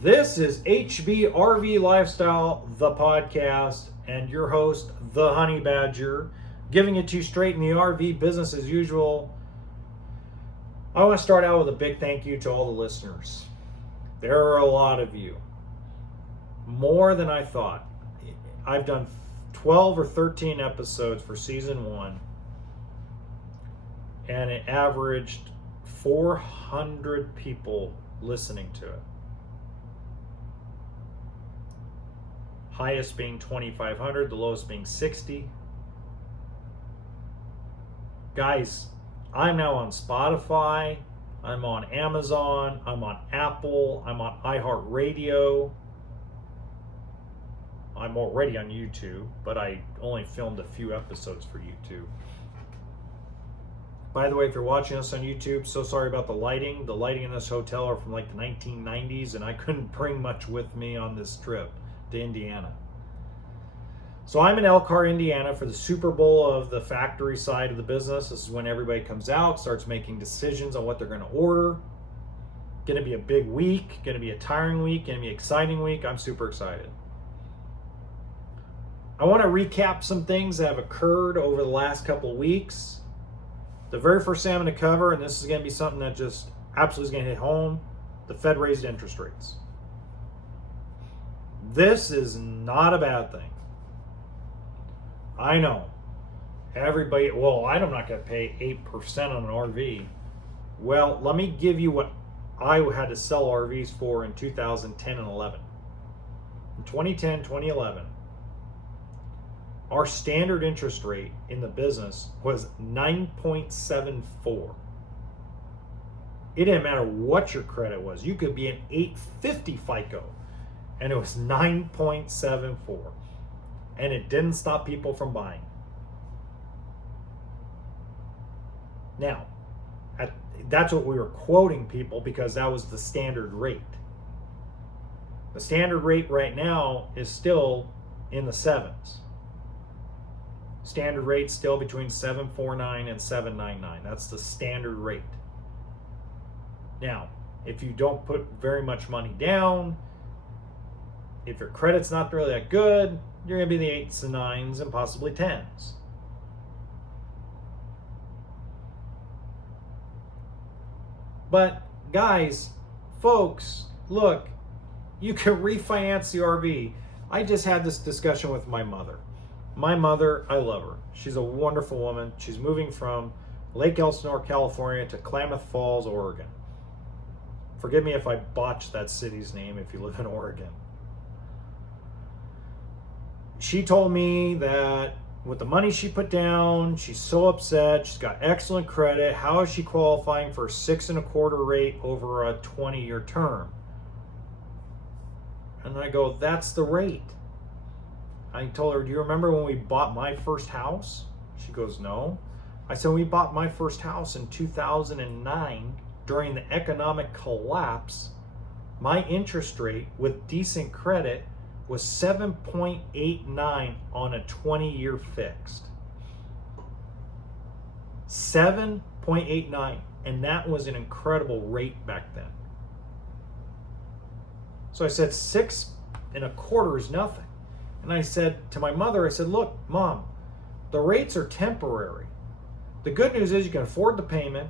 This is hbrv Lifestyle, the podcast, and your host, the Honey Badger, giving it to you straight in the RV business as usual. I want to start out with a big thank you to all the listeners. There are a lot of you, more than I thought. I've done 12 or 13 episodes for season 1, and it averaged 400 people listening to it. Highest being 2,500, the lowest being 60. Guys, I'm now on Spotify, I'm on Amazon, I'm on Apple, I'm on iHeartRadio. I'm already on YouTube, but I only filmed a few episodes for YouTube. By the way, if you're watching us on YouTube, so sorry about the lighting. The lighting in this hotel are from like the 1990s, and I couldn't bring much with me on this trip to Indiana. So I'm in Elkhart, Indiana for the Super Bowl of the factory side of the business. This is when everybody comes out, starts making decisions on what they're going to order. Going to be a big week, going to be a tiring week, going to be an exciting week. I'm super excited. I want to recap some things that have occurred over the last couple of weeks. The very first thing I'm going to cover, and this is going to be something that just absolutely is going to hit home, the Fed raised interest rates. This is not a bad thing. I know. Everybody, well, I'm not going to pay 8% on an RV. Well, let me give you what I had to sell RVs for in 2010 and 11. In 2010, 2011, our standard interest rate in the business was 9.74. It didn't matter what your credit was. You could be an 850 FICO, and it was 9.74. And it didn't stop people from buying. Now, that's what we were quoting people because that was the standard rate. The standard rate right now is still in the 7s. Standard rate still between 749 and 799. That's the standard rate. Now, if you don't put very much money down, if your credit's not really that good, you're going to be in the 8s and 9s and possibly 10s. But guys, folks, look, you can refinance the RV. I just had this discussion with my mother. My mother, I love her. She's a wonderful woman. She's moving from Lake Elsinore, California to Klamath Falls, Oregon. Forgive me if I botched that city's name if you live in Oregon. She told me that with the money she put down, she's so upset. She's got excellent credit. How is she qualifying for a 6.25% rate over a 20-year term? And I go, that's the rate. I told her, do you remember when we bought my first house? She goes, no. I said, we bought my first house in 2009 during the economic collapse. My interest rate with decent credit was 7.89 on a 20-year fixed. 7.89, and that was an incredible rate back then. So I said 6.25 is nothing. And I said to my mother, I said, look, Mom, the rates are temporary. The good news is you can afford the payment,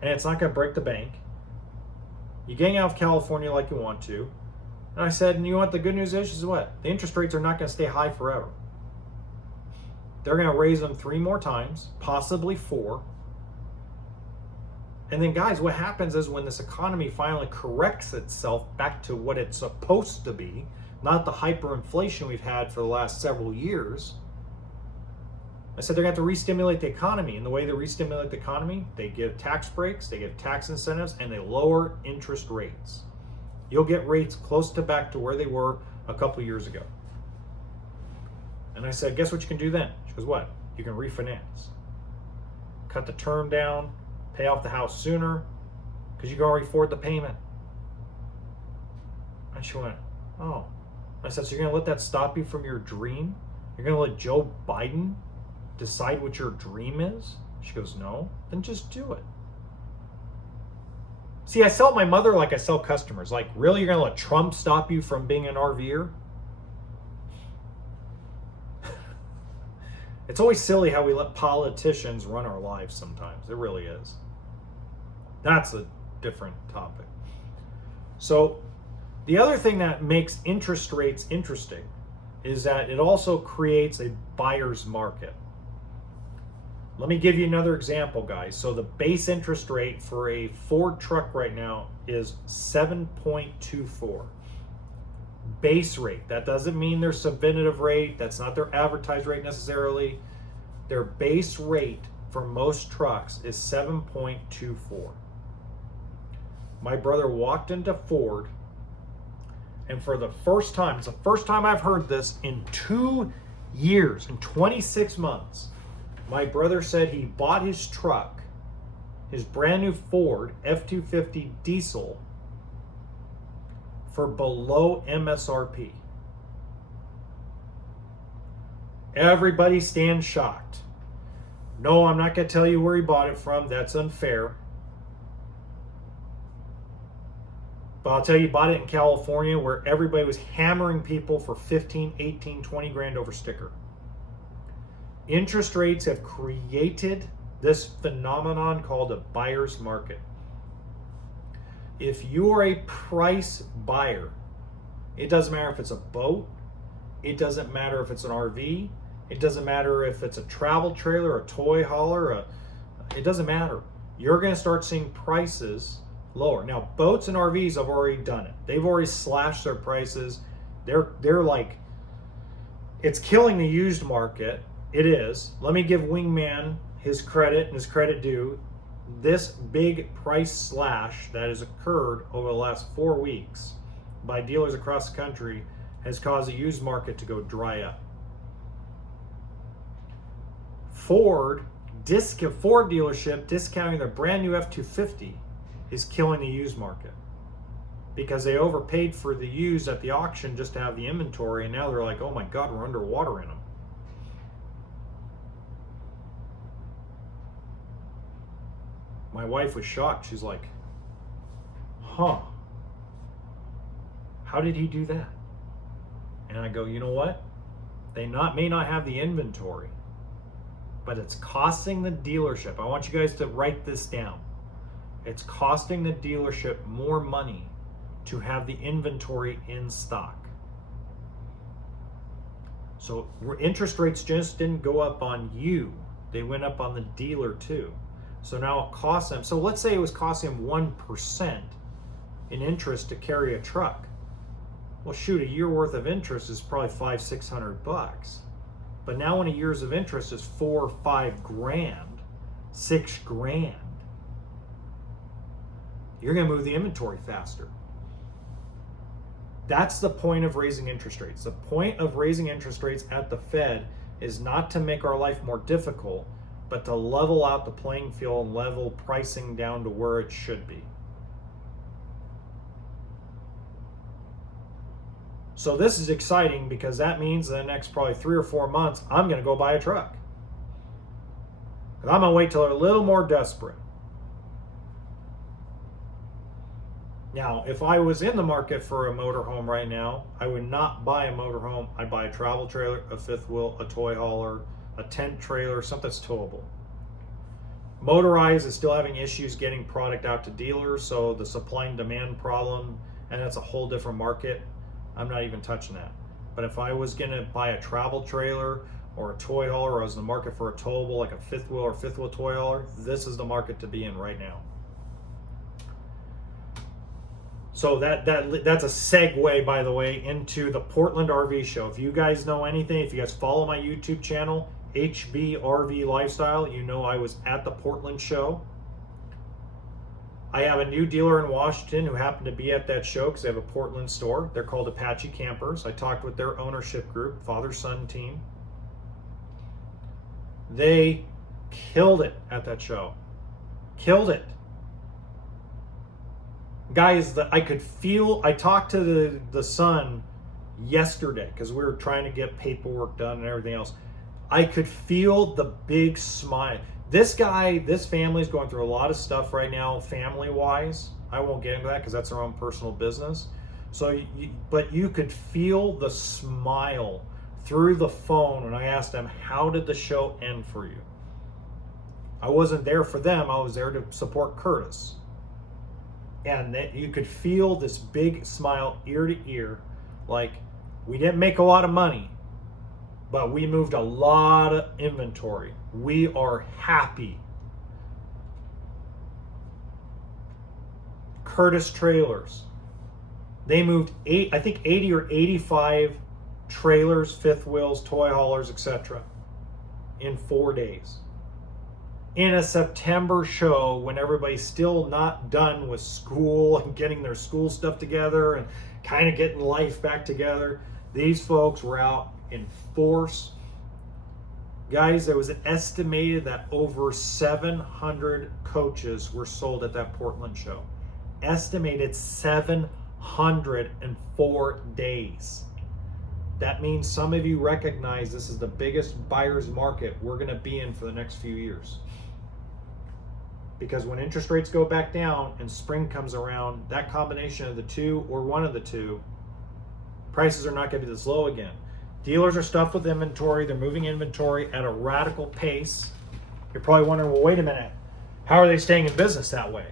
and it's not going to break the bank. You gang out of California like you want to. And I said, and you know what the good news is? She said, what? The interest rates are not going to stay high forever. They're going to raise them 3 more times, possibly 4. And then, guys, what happens is when this economy finally corrects itself back to what it's supposed to be, not the hyperinflation we've had for the last several years, I said they're going to have to re-stimulate the economy. And the way they re-stimulate the economy, they give tax breaks, they give tax incentives, and they lower interest rates. You'll get rates close to back to where they were a couple years ago. And I said, guess what you can do then? She goes, what? You can refinance. Cut the term down, pay off the house sooner, because you can already afford the payment. And she went, oh. I said, so you're going to let that stop you from your dream? You're going to let Joe Biden decide what your dream is? She goes, no. Then just do it. See, I sell my mother like I sell customers. Like, really, you're going to let Trump stop you from being an RVer? It's always silly how we let politicians run our lives sometimes. It really is. That's a different topic. So the other thing that makes interest rates interesting is that it also creates a buyer's market. Let me give you another example, guys. So the base interest rate for a Ford truck right now is 7.24. Base rate. That doesn't mean their subventive rate. That's not their advertised rate necessarily. Their base rate for most trucks is 7.24. My brother walked into Ford, and for the first time, it's the first time I've heard this in 2 years, in 26 months, my brother said he bought his truck, his brand new Ford F-250 diesel, for below MSRP. Everybody stands shocked. No, I'm not going to tell you where he bought it from. That's unfair. But I'll tell you, he bought it in California where everybody was hammering people for 15, 18, 20 grand over sticker. Interest rates have created this phenomenon called a buyer's market. If you are a price buyer, it doesn't matter if it's a boat, it doesn't matter if it's an RV, it doesn't matter if it's a travel trailer, a toy hauler, it doesn't matter. You're going to start seeing prices lower. Now, boats and RVs have already done it. They've already slashed their prices. They're like, it's killing the used market. It is. Let me give Wingman his credit and his credit due. This big price slash that has occurred over the last 4 weeks by dealers across the country has caused the used market to go dry up. Ford dealership discounting their brand new F-250 is killing the used market because they overpaid for the used at the auction just to have the inventory, and now they're like, oh my God, we're underwater in them. My wife was shocked. She's like, huh, how did he do that? And I go, you know what? They may not have the inventory, but it's costing the dealership. I want you guys to write this down. It's costing the dealership more money to have the inventory in stock. So interest rates just didn't go up on you. They went up on the dealer too. So now it costs them. So let's say it was costing them 1% in interest to carry a truck. Well, shoot, a year worth of interest is probably $500-600. But now when a year's of interest is $4 or $5 grand, $6 grand, you're going to move the inventory faster. That's the point of raising interest rates. The point of raising interest rates at the Fed is not to make our life more difficult, but to level out the playing field and level pricing down to where it should be. So this is exciting because that means in the next probably 3 or 4 months, I'm going to go buy a truck. And I'm going to wait till they're a little more desperate. Now, if I was in the market for a motorhome right now, I would not buy a motorhome. I'd buy a travel trailer, a fifth wheel, a toy hauler, a tent trailer, something that's towable. Motorized is still having issues getting product out to dealers, so the supply and demand problem, and that's a whole different market. I'm not even touching that. But if I was going to buy a travel trailer or a toy hauler, or I was in the market for a towable like a fifth wheel or fifth wheel toy hauler, this is the market to be in right now. So that's a segue, by the way, into the Portland RV show. If you guys know anything, if you guys follow my YouTube channel, hbrv Lifestyle, you know I was at the Portland show. I have a new dealer in Washington who happened to be at that show because they have a Portland store. They're called Apache Campers. I talked with their ownership group, father-son team. They killed it at that show. Killed it. Guys, I could feel, I talked to the son yesterday because we were trying to get paperwork done and everything else. I could feel the big smile. This guy, this family is going through a lot of stuff right now, family-wise. I won't get into that because that's their own personal business. So, but you could feel the smile through the phone when I asked them, how did the show end for you? I wasn't there for them. I was there to support Curtis. And you could feel this big smile ear to ear, like, we didn't make a lot of money, but we moved a lot of inventory. We are happy. Curtis Trailers, they moved 80 or 85 trailers, fifth wheels, toy haulers, etc. in 4 days. In a September show when everybody's still not done with school and getting their school stuff together and kind of getting life back together, these folks were out in force. Guys, there was an estimated that over 700 coaches were sold at that Portland show. Estimated 704 days. That means some of you recognize this is the biggest buyer's market we're going to be in for the next few years. Because when interest rates go back down and spring comes around, that combination of the two or one of the two, prices are not going to be this low again. Dealers are stuffed with inventory. They're moving inventory at a radical pace. You're probably wondering, well, wait a minute. How are they staying in business that way?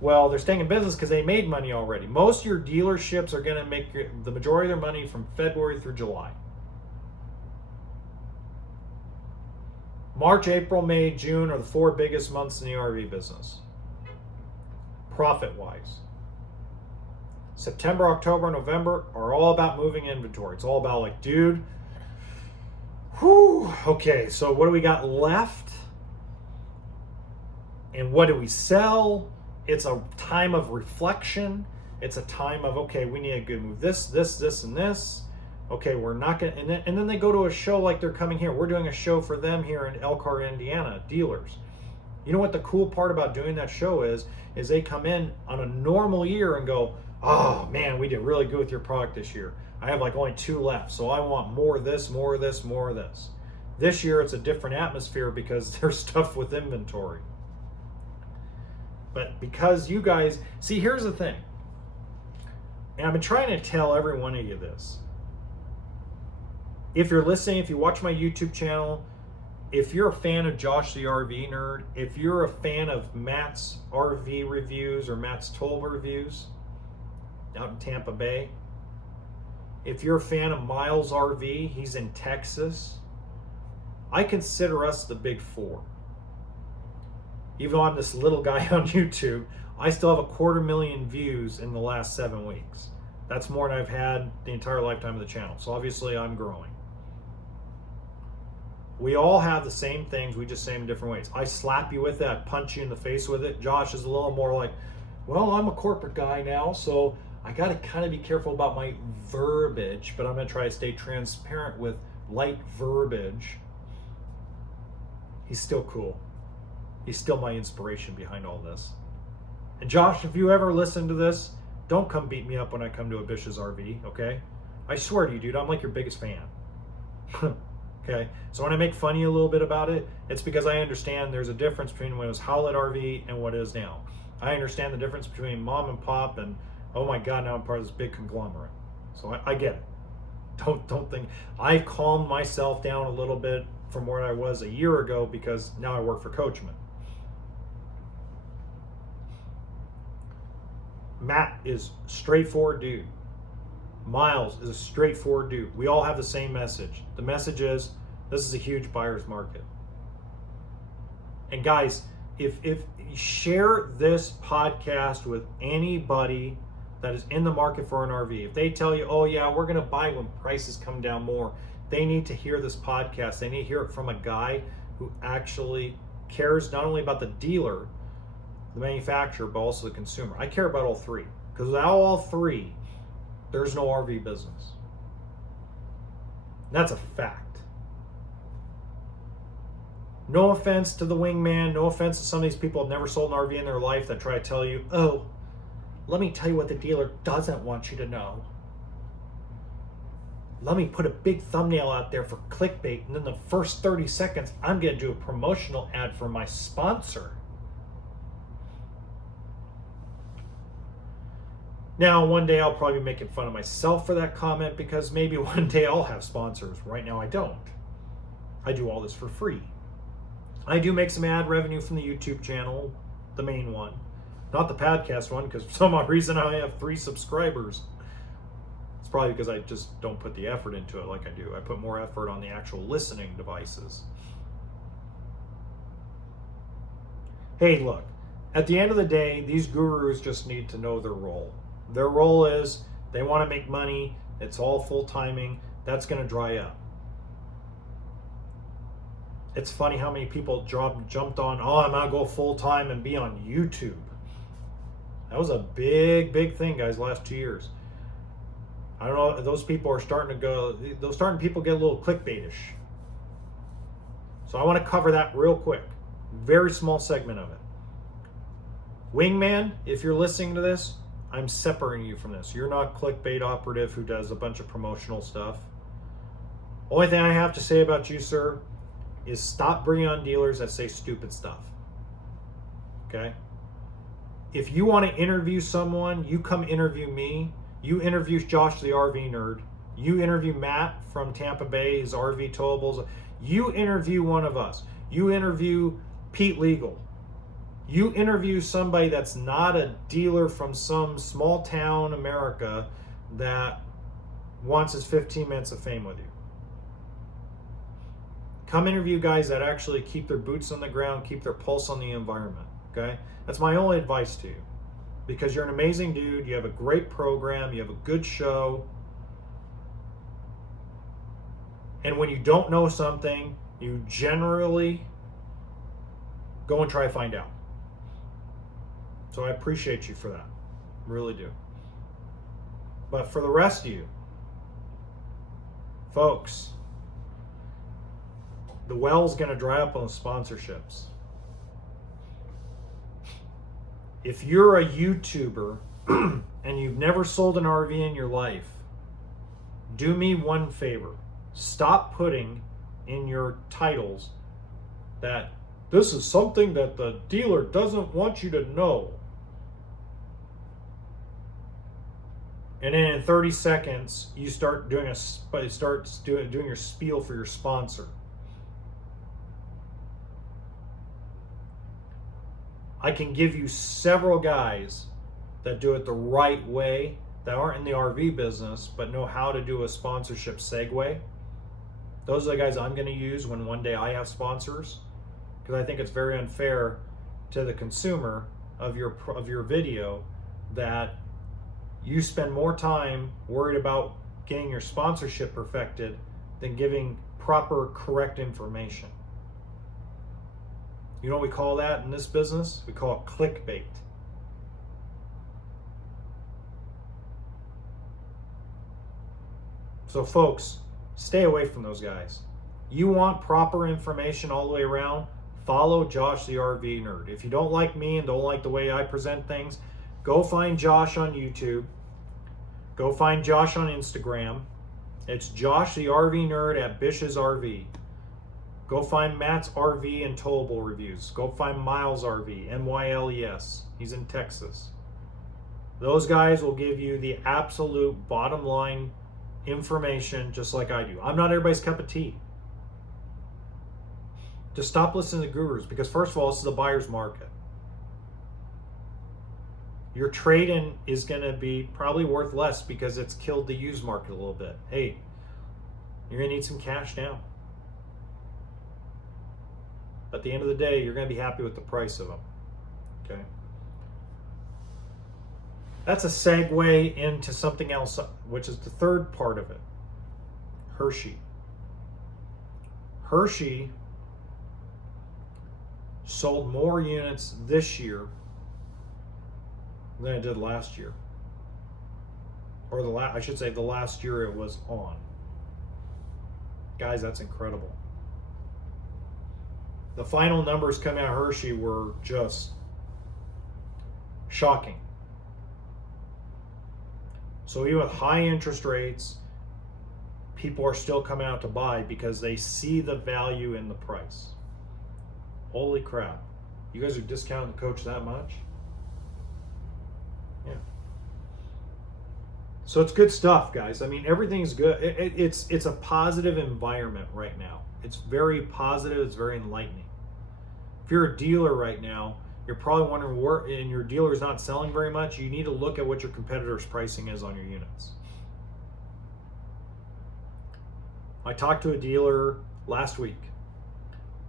Well, they're staying in business because they made money already. Most of your dealerships are going to make the majority of their money from February through July. March, April, May, June are the 4 biggest months in the RV business, profit-wise. September, October, November are all about moving inventory. It's all about like, dude, whew, okay, so what do we got left? And what do we sell? It's a time of reflection. It's a time of, okay, we need to move this, and this. Okay, we're not going to, and then they go to a show like they're coming here. We're doing a show for them here in Elkhart, Indiana, dealers. You know what the cool part about doing that show is they come in on a normal year and go, oh man, we did really good with your product this year. I have like only 2 left, so I want more of this, more of this, more of this. This year it's a different atmosphere because they're stuffed with inventory. But because you guys, see, here's the thing, and I've been trying to tell every one of you this. If you're listening, if you watch my YouTube channel, if you're a fan of Josh the RV Nerd, if you're a fan of Matt's RV reviews or Matt's Tolber reviews out in Tampa Bay, if you're a fan of Miles RV, he's in Texas, I consider us the big 4. Even though I'm this little guy on YouTube, I still have 250,000 views in the last 7 weeks. That's more than I've had the entire lifetime of the channel. So obviously I'm growing. We all have the same things, we just say them in different ways. I slap you with it, I punch you in the face with it. Josh is a little more like, well, I'm a corporate guy now, so I got to kind of be careful about my verbiage, but I'm going to try to stay transparent with light verbiage. He's still cool. He's still my inspiration behind all this. And Josh, if you ever listen to this, don't come beat me up when I come to Abish's RV, okay? I swear to you, dude, I'm like your biggest fan. Okay, so when I make fun of you a little bit about it, it's because I understand there's a difference between when it was Howlett RV and what it is now. I understand the difference between mom and pop and, oh my God, now I'm part of this big conglomerate. So I get it. Don't think, I've calmed myself down a little bit from where I was a year ago because now I work for Coachman. Matt is straightforward dude. Miles is a straightforward dude. We all have the same message. The message is, this is a huge buyer's market. And guys, if you share this podcast with anybody that is in the market for an RV, if they tell you, oh yeah, we're going to buy when prices come down more, they need to hear this podcast. They need to hear it from a guy who actually cares not only about the dealer, the manufacturer, but also the consumer. I care about all three, because without all three, there's no RV business. That's a fact. No offense to the wingman, no offense to some of these people who have never sold an RV in their life that try to tell you, oh, let me tell you what the dealer doesn't want you to know. Let me put a big thumbnail out there for clickbait, and then the first 30 seconds, I'm going to do a promotional ad for my sponsor. Now, one day I'll probably be making fun of myself for that comment because maybe one day I'll have sponsors. Right now I don't. I do all this for free. I do make some ad revenue from the YouTube channel, the main one. Not the podcast one, because for some odd reason I have 3 subscribers. It's probably because I just don't put the effort into it like I do. I put more effort on the actual listening devices. Hey, look, at the end of the day, these gurus just need to know their role. Their role is they want to make money. It's all full timing. That's going to dry up. It's funny how many people jumped on, oh, I'm going to go full time and be on YouTube. That was a big thing, guys, last 2 years. I don't know, those people are starting to go, those starting people get a little clickbaitish. So I want to cover that real quick. Very small segment of it. Wingman, if you're listening to this, I'm separating you from this. You're not clickbait operative who does a bunch of promotional stuff. Only thing I have to say about you, sir, is stop bringing on dealers that say stupid stuff. Okay? If you want to interview someone, you come interview me. You interview Josh the RV nerd. You interview Matt from Tampa Bay, his RV towables. You interview one of us. You interview Pete Legal. You interview somebody that's not a dealer from some small town America that wants his 15 minutes of fame with you. Come interview guys that actually keep their boots on the ground, keep their pulse on the environment, okay? That's my only advice to you. Because you're an amazing dude, you have a great program, you have a good show. And when you don't know something, you generally go and try to find out. So I appreciate you for that. Really do. But for the rest of you, folks, the well's going to dry up on sponsorships. If you're a YouTuber and you've never sold an RV in your life, do me one favor. Stop putting in your titles that this is something that the dealer doesn't want you to know. And then in 30 seconds, you start doing doing your spiel for your sponsor. I can give you several guys that do it the right way, that aren't in the RV business, but know how to do a sponsorship segue. Those are the guys I'm going to use when one day I have sponsors, because I think it's very unfair to the consumer of your video that you spend more time worried about getting your sponsorship perfected than giving proper, correct information. You know what we call that in this business? We call it clickbait. So folks, stay away from those guys. You want proper information all the way around? Follow Josh the RV Nerd. If you don't like me and don't like the way I present things, go find Josh on YouTube. Go find Josh on Instagram. It's Josh the RV Nerd at Bish's RV. Go find Matt's RV and towable reviews. Go find Miles RV, MYLES. He's in Texas. Those guys will give you the absolute bottom line information just like I do. I'm not everybody's cup of tea. Just stop listening to gurus, because first of all, this is a buyer's market. Your trade-in is going to be probably worth less because it's killed the used market a little bit. Hey, you're going to need some cash now. At the end of the day, you're going to be happy with the price of them. Okay? That's a segue into something else, which is the third part of it. Hershey. Hershey sold more units this year than it did last year. Or I should say the last year it was on. Guys, that's incredible. The final numbers coming out of Hershey were just shocking. So even with high interest rates, people are still coming out to buy because they see the value in the price. Holy crap. You guys are discounting the coach that much? Yeah. So it's good stuff, guys. I mean, everything's good. It's a positive environment right now. It's very positive. It's very enlightening. If you're a dealer right now, you're probably wondering where, and your dealer's not selling very much. You need to look at what your competitor's pricing is on your units. I talked to a dealer last week,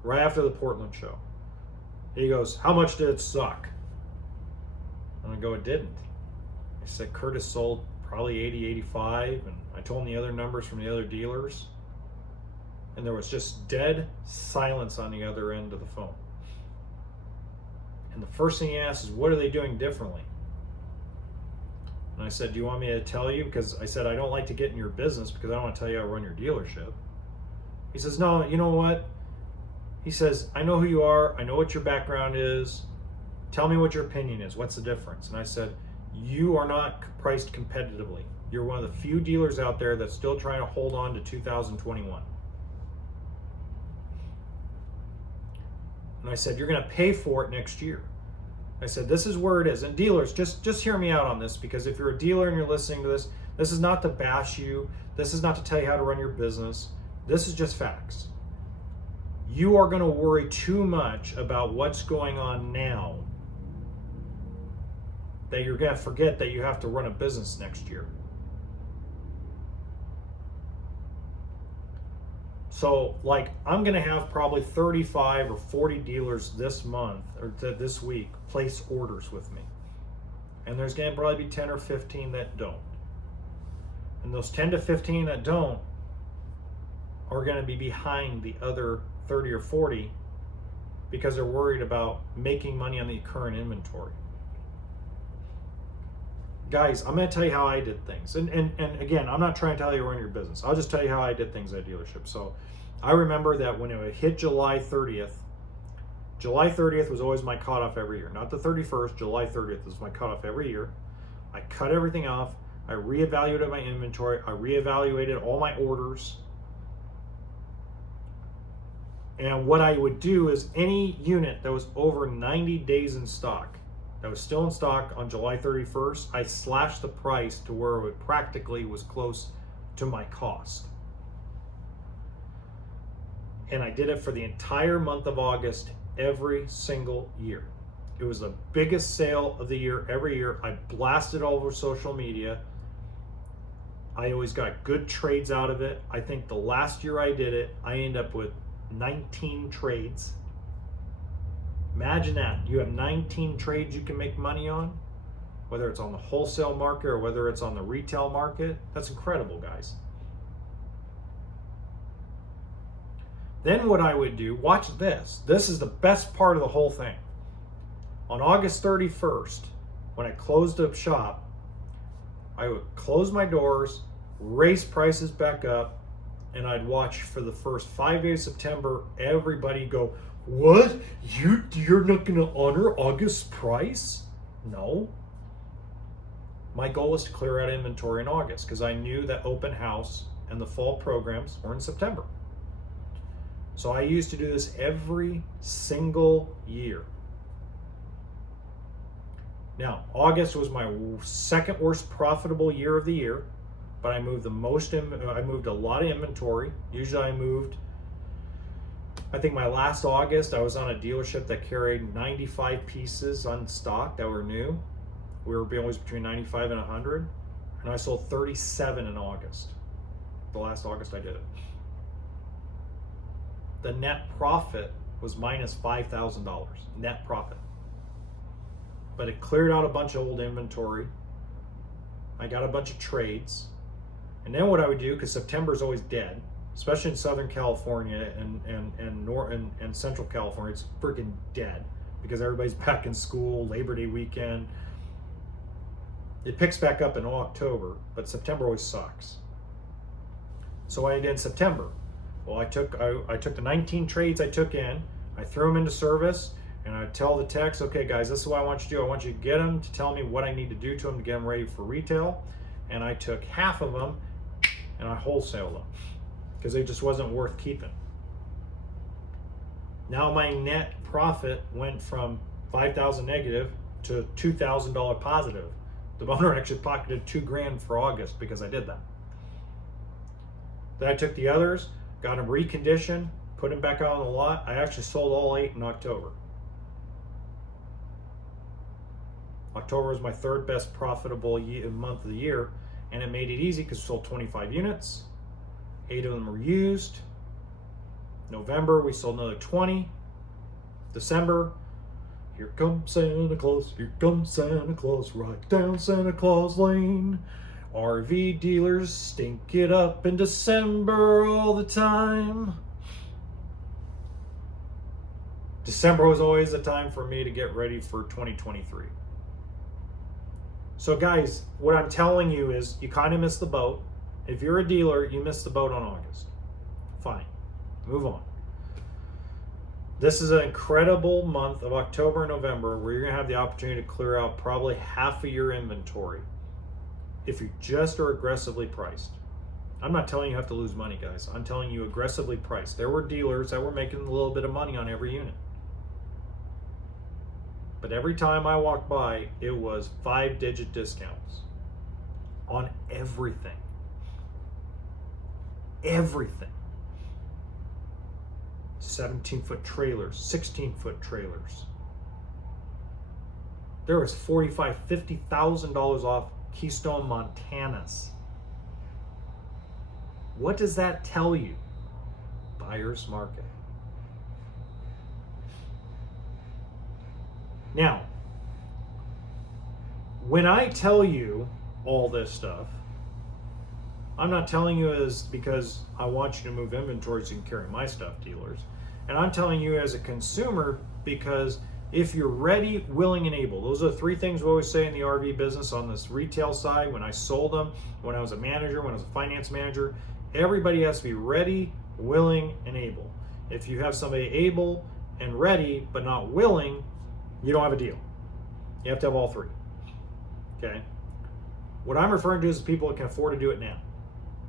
right after the Portland show. He goes, "How much did it suck?" And I go, "It didn't." I said, "Curtis sold probably 80, 85, and I told him the other numbers from the other dealers, and there was just dead silence on the other end of the phone. And the first thing he asked is, what are they doing differently? And I said, do you want me to tell you? Because I said, I don't like to get in your business because I don't want to tell you how to run your dealership. He says, no, you know what? He says, I know who you are. I know what your background is. Tell me what your opinion is. What's the difference? And I said, you are not priced competitively. You're one of the few dealers out there that's still trying to hold on to 2021. And I said, you're going to pay for it next year. I said, this is where it is. And dealers, just hear me out on this, because if you're a dealer and you're listening to this, this is not to bash you. This is not to tell you how to run your business. This is just facts. You are going to worry too much about what's going on now that you're going to forget that you have to run a business next year. So, like, I'm going to have probably 35 or 40 dealers this month or this week place orders with me. And there's going to probably be 10 or 15 that don't. And those 10 to 15 that don't are going to be behind the other 30 or 40 because they're worried about making money on the current inventory. Guys, I'm going to tell you how I did things. And again, I'm not trying to tell you to run your business. I'll just tell you how I did things at dealership. So I remember that when it hit July 30th was always my cutoff every year. Not the 31st, July 30th was my cutoff every year. I cut everything off. I reevaluated my inventory. I reevaluated all my orders. And what I would do is any unit that was over 90 days in stock, that was still in stock on July 31st, I slashed the price to where it practically was close to my cost. And I did it for the entire month of August every single year. It was the biggest sale of the year every year. I blasted all over social media. I always got good trades out of it. I think the last year I did it, I ended up with 19 trades. Imagine that. You have 19 trades you can make money on, whether it's on the wholesale market or whether it's on the retail market. That's incredible, guys. Then what I would do, watch this. This is the best part of the whole thing. On August 31st, when I closed up shop, I would close my doors, raise prices back up, and I'd watch for the first 5 days of September, everybody go, what? You're not going to honor August's price? No. My goal was to clear out inventory in August because I knew that open house and the fall programs were in September. So I used to do this every single year. Now, August was my second worst profitable year of the year, but I moved I moved a lot of inventory. Usually I think my last August, I was on a dealership that carried 95 pieces on stock that were new. We were always between 95 and 100, and I sold 37 in August. The last August I did it. The net profit was minus $5,000, net profit. But it cleared out a bunch of old inventory. I got a bunch of trades. And then what I would do, because September is always dead, especially in Southern California and Central California, it's freaking dead because everybody's back in school, Labor Day weekend. It picks back up in October, but September always sucks. So what I did in September, well, I took the 19 trades I took in, I threw them into service, and I tell the techs, okay guys, this is what I want you to do. I want you to get them to tell me what I need to do to them to get them ready for retail. And I took half of them and I wholesaled them because it just wasn't worth keeping. Now my net profit went from $5,000 negative to $2,000 positive The owner actually pocketed $2,000 for August because I did that. Then I took the others, got them reconditioned, put them back out on the lot. I actually sold all 8 in October. October was my 3rd best profitable month of the year, and it made it easy because we sold 25 units. 8 of them were used. November, we sold another 20. December, here comes Santa Claus, here comes Santa Claus, right down Santa Claus Lane. RV dealers stink it up in December all the time. December was always a time for me to get ready for 2023. So guys, what I'm telling you is you kind of missed the boat. If you're a dealer, you missed the boat on August. Fine, move on. This is an incredible month of October and November where you're going to have the opportunity to clear out probably half of your inventory if you just are aggressively priced. I'm not telling you have to lose money, guys. I'm telling you aggressively priced. There were dealers that were making a little bit of money on every unit. But every time I walked by, it was 5-digit discounts on everything. Everything. 17-foot trailers, 16-foot trailers. There was $45,000, $50,000 off Keystone Montanas. What does that tell you? Buyer's market. Now, when I tell you all this stuff, I'm not telling you as because I want you to move inventory so you can carry my stuff, dealers. And I'm telling you as a consumer because if you're ready, willing, and able, those are the 3 things we always say in the RV business on this retail side. When I sold them, when I was a manager, when I was a finance manager, everybody has to be ready, willing, and able. If you have somebody able and ready but not willing, you don't have a deal. You have to have all 3. Okay? What I'm referring to is people that can afford to do it now,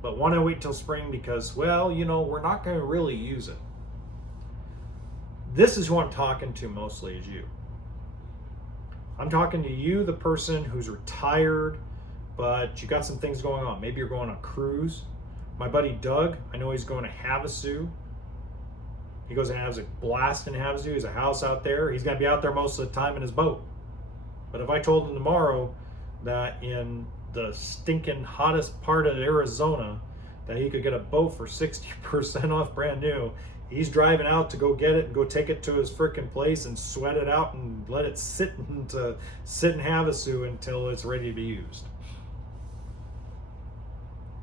but want to wait till spring because, well, you know, we're not going to really use it. This is who I'm talking to mostly, is you. I'm talking to you, the person who's retired, but you got some things going on. Maybe you're going on a cruise. My buddy Doug, I know he's going to Havasu. He goes and has a blast in Havasu. He has a house out there. He's going to be out there most of the time in his boat. But if I told him tomorrow that in the stinking hottest part of Arizona that he could get a boat for 60% off brand new, he's driving out to go get it and go take it to his frickin' place and sweat it out and let it sit in Havasu until it's ready to be used.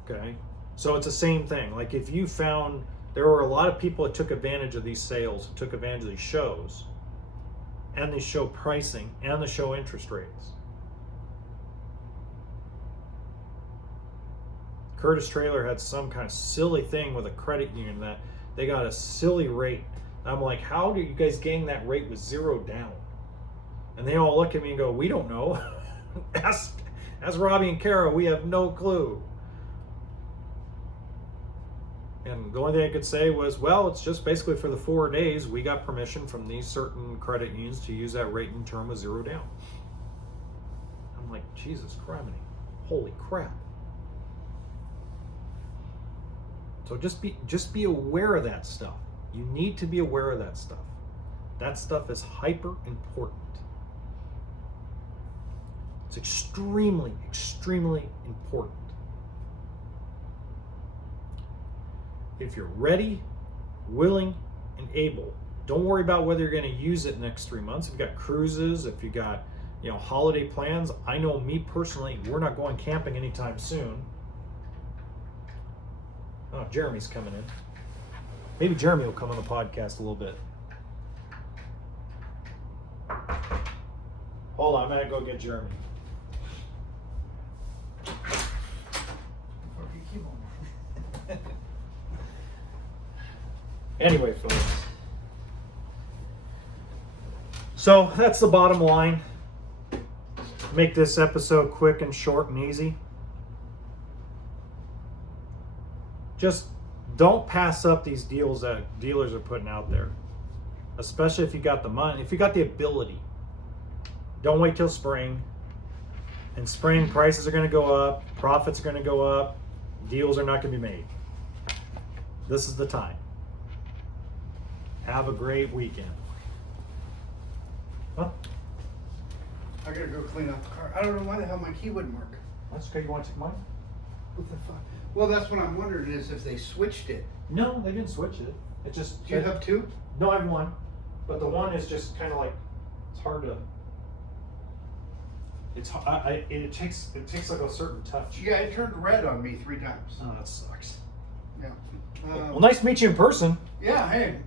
Okay? So it's the same thing. Like if you found there were a lot of people that took advantage of these sales, took advantage of these shows, and they show pricing and they show interest rates. Curtis Trailer had some kind of silly thing with a credit union that they got a silly rate. I'm like, how do you guys gain that rate with 0 down? And they all look at me and go, we don't know. Ask Robbie and Kara, we have no clue. And the only thing I could say was, well, it's just basically for the 4 days, we got permission from these certain credit unions to use that rate in term with 0 down. I'm like, Jesus criminy, holy crap. So just be aware of that stuff. You need to be aware of that stuff. That stuff is hyper important. It's extremely, extremely important. If you're ready, willing, and able, don't worry about whether you're going to use it next 3 months. If you've got cruises, if you got, holiday plans. I know me personally, we're not going camping anytime soon. Oh, Jeremy's coming in. Maybe Jeremy will come on the podcast a little bit. Hold on, I'm gonna go get Jeremy. Anyway, folks. So that's the bottom line. Make this episode quick and short and easy. Just don't pass up these deals that dealers are putting out there. Especially if you got the money, if you got the ability. Don't wait till spring. In spring, prices are going to go up, profits are going to go up, deals are not going to be made. This is the time. Have a great weekend. Huh? I gotta go clean out the car. I don't know why the hell my key wouldn't work. That's okay. You want to take mine? What the fuck? Well, that's what I'm wondering is if they switched it. No, they didn't switch it. It just. Do you have two? No, I have one. But the one is just kind of like, it's hard to. It takes like a certain touch. Yeah, it turned red on me 3 times. Oh, that sucks. Yeah. Well, nice to meet you in person. Yeah, hey.